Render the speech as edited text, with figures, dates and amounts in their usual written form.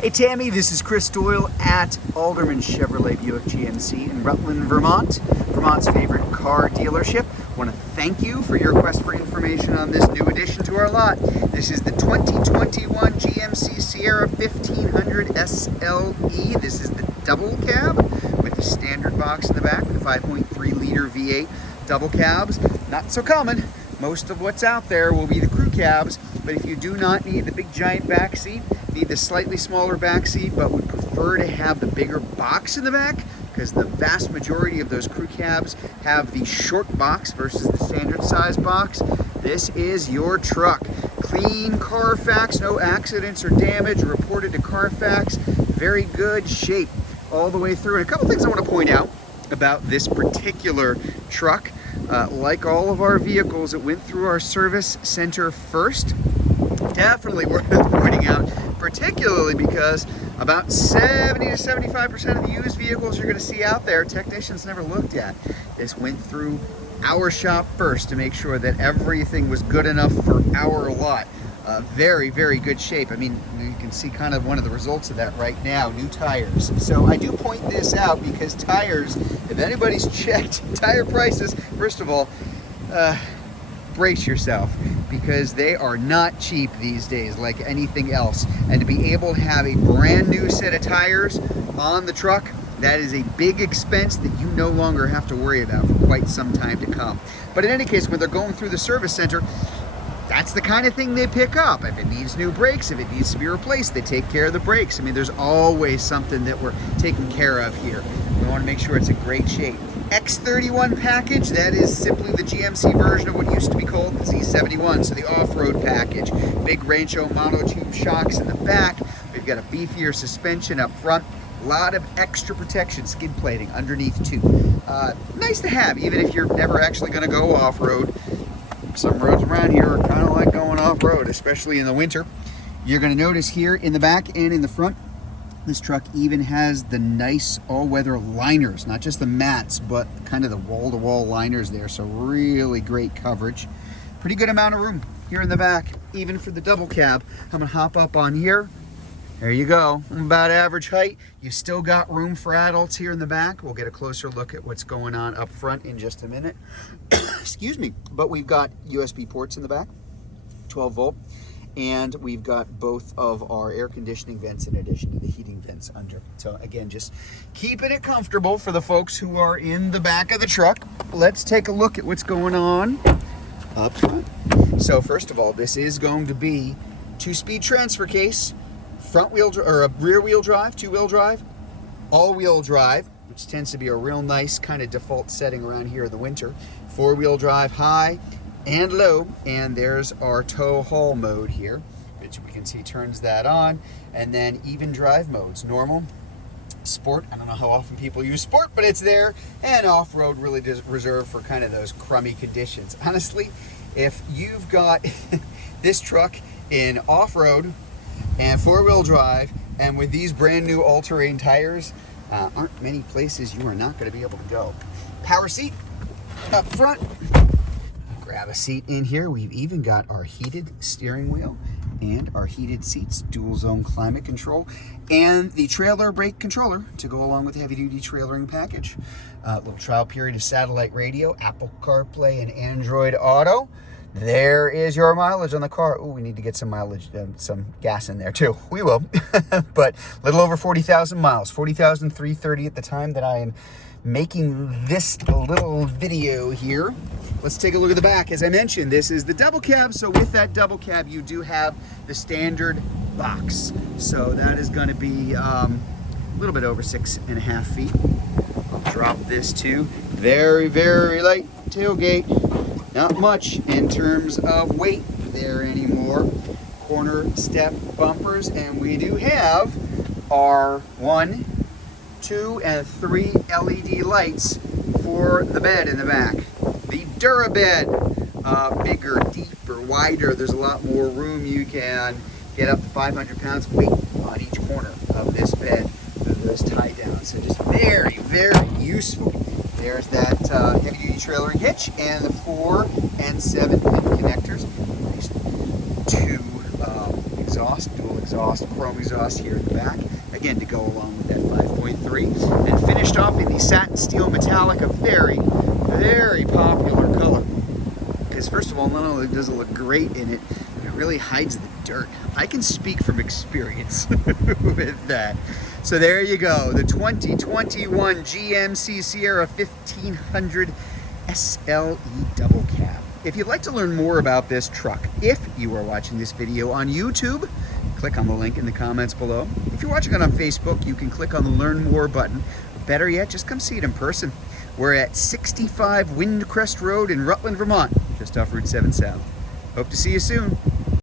Hey Tammy, this is Chris Doyle at Alderman Chevrolet Buick GMC in Rutland, Vermont, Vermont's favorite car dealership. I want to thank you for your request for information on this new addition to our lot. This is the 2021 GMC Sierra 1500 SLE. This is the double cab with the standard box in the back with a 5.3 liter V8 double cabs. Not so common. Most of what's out there will be the crew cabs, but if you do not need the big giant back seat, need the slightly smaller back seat, but would prefer to have the bigger box in the back, because the vast majority of those crew cabs have the short box versus the standard size box, this is your truck. Clean Carfax, no accidents or damage reported to Carfax, very good shape all the way through. And a couple things I want to point out about this particular truck. Like all of our vehicles, it went through our service center first. Definitely worth pointing out, particularly because about 70 to 75% of the used vehicles you're going to see out there, technicians never looked at. This went through our shop first to make sure that everything was good enough for our lot. Very, very good shape. I mean, you can see kind of one of the results of that right now, new tires. So I do point this out because tires, if anybody's checked tire prices, first of all, brace yourself, because they are not cheap these days like anything else. And to be able to have a brand new set of tires on the truck, that is a big expense that you no longer have to worry about for quite some time to come. But in any case, when they're going through the service center, that's the kind of thing they pick up. If it needs new brakes, if it needs to be replaced, they take care of the brakes. I mean, there's always something that we're taking care of here. We want to make sure it's in great shape. X31 package, that is simply the GMC version of what used to be called the Z71, so the off-road package. Big Rancho monotube shocks in the back. We've got a beefier suspension up front. A lot of extra protection, skid plating underneath too. Nice to have, even if you're never actually going to go off-road. Some roads around here are kind of like going off-road, especially in the winter. You're going to notice here in the back and in the front, this truck even has the nice all-weather liners, not just the mats, but kind of the wall-to-wall liners there, so really great coverage. Pretty good amount of room here in the back, even for the double cab. I'm going to hop up on here. There you go, about average height. You still got room for adults here in the back. We'll get a closer look at what's going on up front in just a minute. Excuse me, but we've got USB ports in the back, 12 volt, and we've got both of our air conditioning vents in addition to the heating vents under. So again, just keeping it comfortable for the folks who are in the back of the truck. Let's take a look at what's going on up front. So first of all, this is going to be 2-speed transfer case, front wheel or a rear wheel drive, 2-wheel drive, all-wheel drive, which tends to be a real nice kind of default setting around here in the winter. 4-wheel drive high and low, and there's our tow haul mode here, which we can see turns that on, and then even drive modes, normal, sport, I don't know how often people use sport, but it's there, and off-road really just reserved for kind of those crummy conditions. Honestly, if you've got this truck in off-road and 4-wheel drive, and with these brand new all-terrain tires, aren't many places you are not going to be able to go. Power seat up front. Grab a seat in here. We've even got our heated steering wheel and our heated seats, dual zone climate control, and the trailer brake controller to go along with the heavy duty trailering package. Little trial period of satellite radio, Apple CarPlay, and Android Auto. There is your mileage on the car. Oh, we need to get some mileage, some gas in there too. We will, but a little over 40,000 miles, 40,330 at the time that I am making this little video here. Let's take a look at the back. As I mentioned, this is the double cab. So with that double cab, you do have the standard box. So that is going to be a little bit over 6.5 feet. I'll drop this to very, very light tailgate. Not much in terms of weight there anymore. Corner step bumpers, and we do have our 1, 2, and 3 LED lights for the bed in the back. The Durabed, bigger, deeper, wider. There's a lot more room. You can get up to 500 pounds of weight on each corner of this bed with those tie downs. So just very, very useful. There's that heavy-duty trailering hitch and the 4 and 7 pin connectors. Nice 2 dual exhaust, chrome exhaust here in the back, again to go along with that 5.3, and finished off in the satin steel metallic, a very, very popular color. Because first of all, not only does it look great in it, but it really hides the dirt. I can speak from experience with that. So there you go, the 2021 GMC Sierra 1500 SLE double cab. If you'd like to learn more about this truck, if you are watching this video on YouTube, click on the link in the comments below. If you're watching it on Facebook, you can click on the Learn More button. Better yet, just come see it in person. We're at 65 Windcrest Road in Rutland, Vermont, just off Route 7 South. Hope to see you soon.